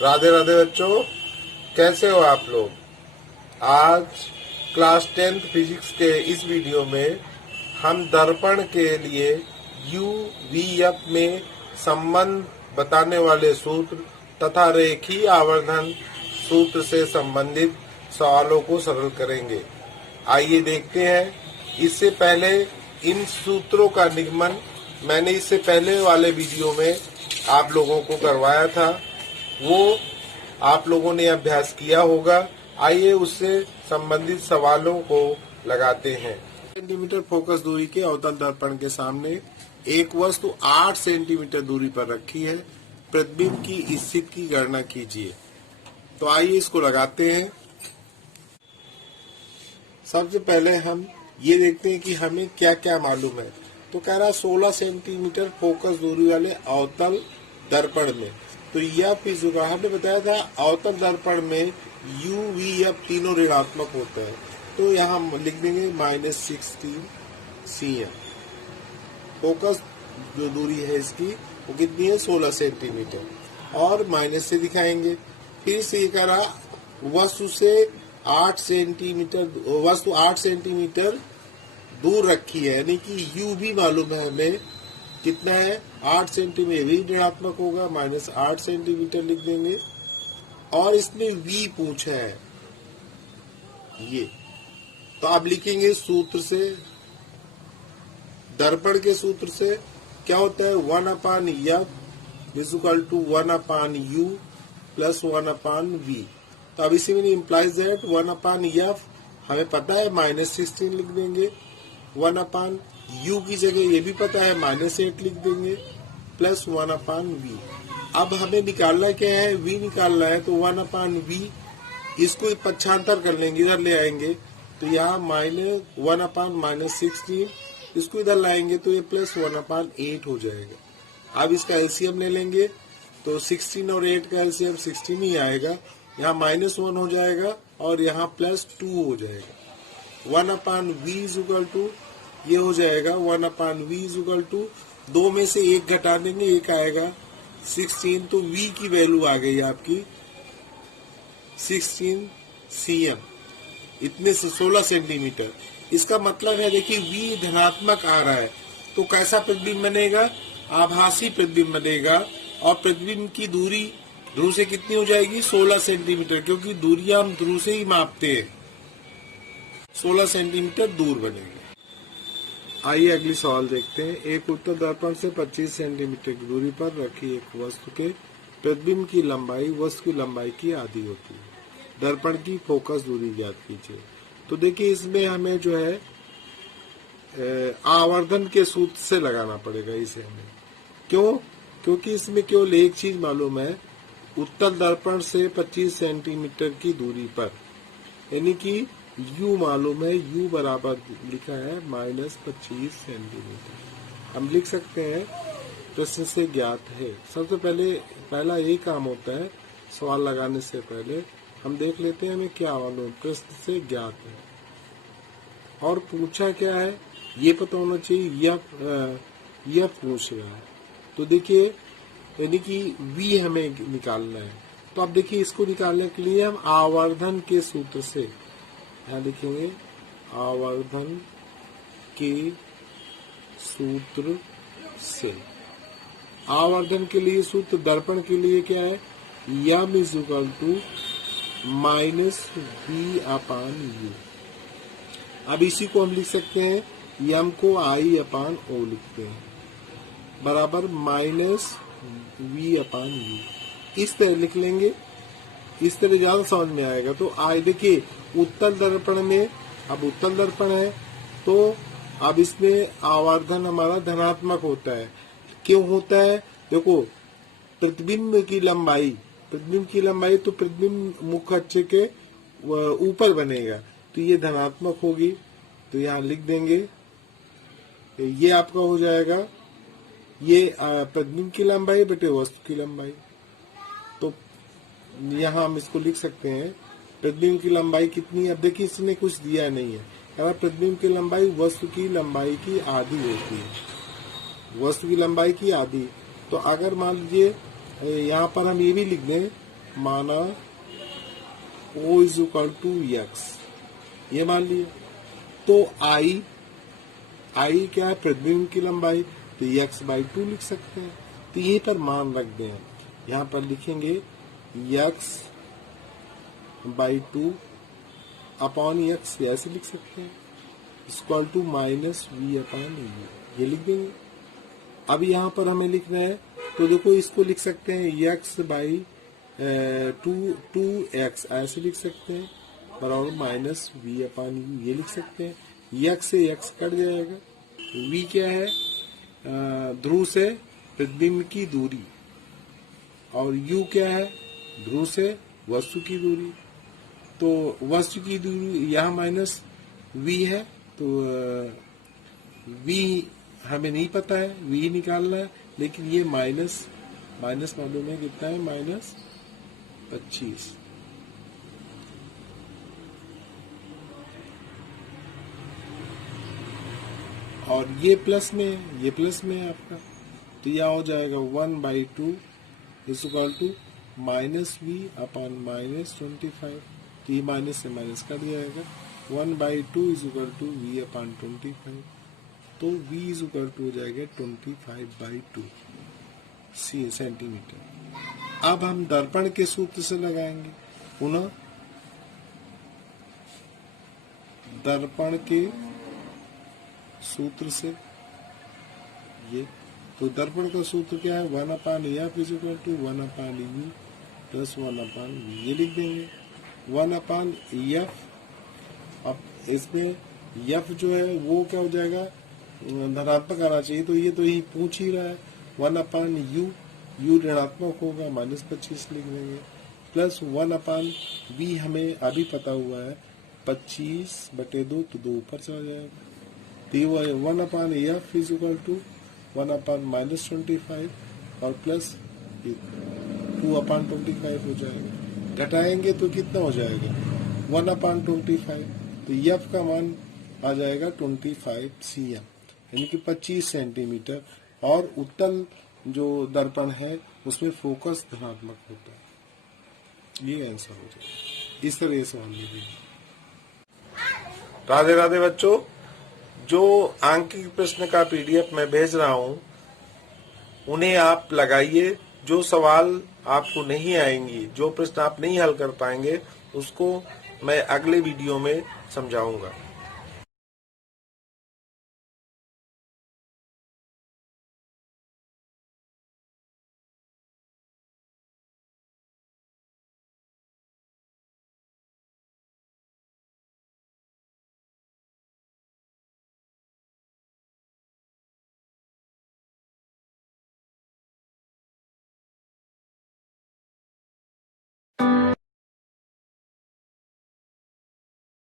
राधे राधे बच्चों, कैसे हो आप लोग। आज क्लास 10th फिजिक्स के इस वीडियो में हम दर्पण के लिए UVF में संबंध बताने वाले सूत्र तथा रेखीय आवर्धन सूत्र से संबंधित सवालों को सरल करेंगे। आइए देखते हैं। इससे पहले इन सूत्रों का निगमन मैंने इससे पहले वाले वीडियो में आप लोगों को करवाया था, वो आप लोगों ने अभ्यास किया होगा। आइए उससे संबंधित सवालों को लगाते हैं। सेंटीमीटर फोकस दूरी के अवतल दर्पण के सामने एक वस्तु 8 सेंटीमीटर दूरी पर रखी है। प्रतिबिंब की स्थिति की गणना कीजिए। तो आइए इसको लगाते हैं। सबसे पहले हम ये देखते हैं कि हमें क्या क्या मालूम है। तो कह रहा 16 सेंटीमीटर फोकस दूरी वाले अवतल दर्पण में, तो यह इस हमने बताया था अवतल दर्पण में UVF तीनों ऋणात्मक होता है। तो यहाँ हम लिख देंगे -16 cm। फोकस जो दूरी है इसकी वो कितनी है, 16 सेंटीमीटर, और माइनस से दिखाएंगे। फिर से ये कह रहा वस्तु से 8 सेंटीमीटर दूर रखी है, यानी कि U भी मालूम है हमें कितना है, 8 सेंटीमीटर भी ऋणात्मक होगा, -8 सेंटीमीटर लिख देंगे। और इसने V पूछा है ये, तो आप लिखेंगे सूत्र से, दर्पण के सूत्र से क्या होता है, 1/F = 1/U + 1/V। तो अब इसी में इम्प्लाइज दैट 1/F हमें पता है -16 लिख देंगे, 1/U की जगह ये भी पता है -8 लिख देंगे, + 1/V। अब हमें निकालना क्या है, V निकालना है। तो 1/V इसको पक्षांतर कर लेंगे, इधर ले आएंगे। तो यहाँ -1/-16 इसको इधर लाएंगे तो ये + 1/8 हो जाएगा। अब इसका एलसीएम ले लेंगे तो 16 और 8 का एलसीएम 16 ही आएगा। यहाँ -1 हो जाएगा और यहाँ +2 हो जाएगा। 1/V ये हो जाएगा 1/V = 2 में से 1 घटा देंगे, 1 आएगा 16। तो V की वैल्यू आ गई आपकी 16 cm, इतने से 16 सेंटीमीटर। इसका मतलब है देखिए V धनात्मक आ रहा है, तो कैसा प्रतिबिंब बनेगा, आभासी प्रतिबिंब बनेगा। और प्रतिबिंब की दूरी ध्रुव से कितनी हो जाएगी, 16 सेंटीमीटर, क्योंकि दूरियां हम ध्रुव से ही मापते हैं। 16 सेंटीमीटर दूर बनेगा। आइए अगली सवाल देखते हैं। एक उत्तल दर्पण से 25 सेंटीमीटर की दूरी पर रखी एक वस्तु के प्रतिबिंब की लंबाई वस्तु की लंबाई की आधी होती है। दर्पण की फोकस दूरी ज्ञात कीजिए। तो देखिए इसमें हमें जो है आवर्धन के सूत्र से लगाना पड़ेगा इसे हमें। क्यों? क्योंकि इसमें केवल एक चीज मालूम है, उत्तल दर्पण से 25 सेंटीमीटर की दूरी पर, यानी कि U मालूम है, U बराबर लिखा है -25 सेंटीमीटर। हम लिख सकते हैं प्रश्न से ज्ञात है। सबसे पहला ये काम होता है, सवाल लगाने से पहले हम देख लेते हैं हमें क्या मालूम, प्रश्न से ज्ञात है। और पूछा क्या है ये पता होना चाहिए, यह पूछ रहा है। तो देखिए यानी कि V हमें निकालना है। तो अब देखिए इसको निकालने के लिए हम आवर्धन के सूत्र से, यहाँ लिखेंगे आवर्धन के सूत्र से। आवर्धन के लिए सूत्र दर्पण के लिए क्या है, M = -V/U। अब इसी को हम लिख सकते हैं, M को I/O लिखते हैं, बराबर -V/U। इस तरह लिख लेंगे, इस तरह ज्यादा समझ में आएगा। तो देखिए उत्तल दर्पण में, अब उत्तल दर्पण है तो अब इसमें आवर्धन हमारा धनात्मक होता है। क्यों होता है, देखो प्रतिबिंब की लंबाई तो प्रतिबिंब मुख्य अक्ष के ऊपर बनेगा, तो ये धनात्मक होगी। तो यहाँ लिख देंगे, ये आपका हो जाएगा, ये प्रतिबिंब की लंबाई बटे वस्तु की लंबाई। तो यहाँ हम इसको लिख सकते हैं, प्रतिबिंब की लंबाई कितनी है। अब देखिए इसने कुछ दिया नहीं है, प्रतिबिंब की लंबाई वस्तु की लंबाई की आधी होती है, वस्तु की लंबाई की आधी। तो अगर मान लीजिए यहाँ पर हम ये भी लिख दें माना O is equal to x, ये मान लिया। तो I क्या है, प्रतिबिंब की लंबाई, तो x/2 लिख सकते हैं। तो यहीं पर मान रख दें, यहाँ पर लिखेंगे x/2 अपॉन x, ऐसे लिख सकते हैं, इक्वल टू माइनस v/u, ये लिख देंगे। अब यहाँ पर हमें लिखना है, तो देखो इसको लिख सकते हैं x/2x, ऐसे लिख सकते हैं, बराबर माइनस v/u, ये लिख सकते हैं। x से x कट जाएगा। v क्या है, ध्रुव से प्रतिबिंब की दूरी, और u क्या है, ध्रुव से वस्तु की दूरी। तो वस्तु की दूरी यहाँ माइनस v है, तो v हमें नहीं पता है, v निकालना है, लेकिन ये माइनस मालूम है, कितना है, -25। और ये प्लस में है आपका, तो यह हो जाएगा 1/2 इज इक्वल टू -v/-25। तो ये माइनस से माइनस कट जाएगा, 1/2 इज इक्वल टू v/25। तो v इज इक्वल टू हो जाएगा 25/2 सेंटीमीटर। अब हम दर्पण के सूत्र से लगाएंगे, पुनः दर्पण के सूत्र से, ये तो दर्पण का सूत्र क्या है, 1/f is equal to 1/u plus 1/v, ये लिख देंगे। 1/f, अब इसमें f जो है वो क्या हो जाएगा, धनात्मक आना चाहिए, तो ये तो ही पूछ ही रहा है। 1/u, u ऋणात्मक होगा, -25 लिख देंगे, प्लस 1/v हमें अभी पता हुआ है 25/2, तो 2 ऊपर चला जाएगा। तो 1/f इज इक्वल टू 1/-25 और प्लस 2/25 हो जाएगा। घटाएंगे तो कितना हो जाएगा, 1/25, तो f का मान आ जाएगा 25 cm, यानी कि 25 सेंटीमीटर। और उत्तल जो दर्पण है उसमें फोकस धनात्मक होता है, ये आंसर हो जाएगा। इस तरह से हम लिखेंगे। राधे राधे बच्चों, जो आंकिक प्रश्न का PDF मैं भेज रहा हूं, उन्हें आप लगाइए। जो सवाल आपको नहीं आएंगी, जो प्रश्न आप नहीं हल कर पाएंगे, उसको मैं अगले वीडियो में समझाऊंगा।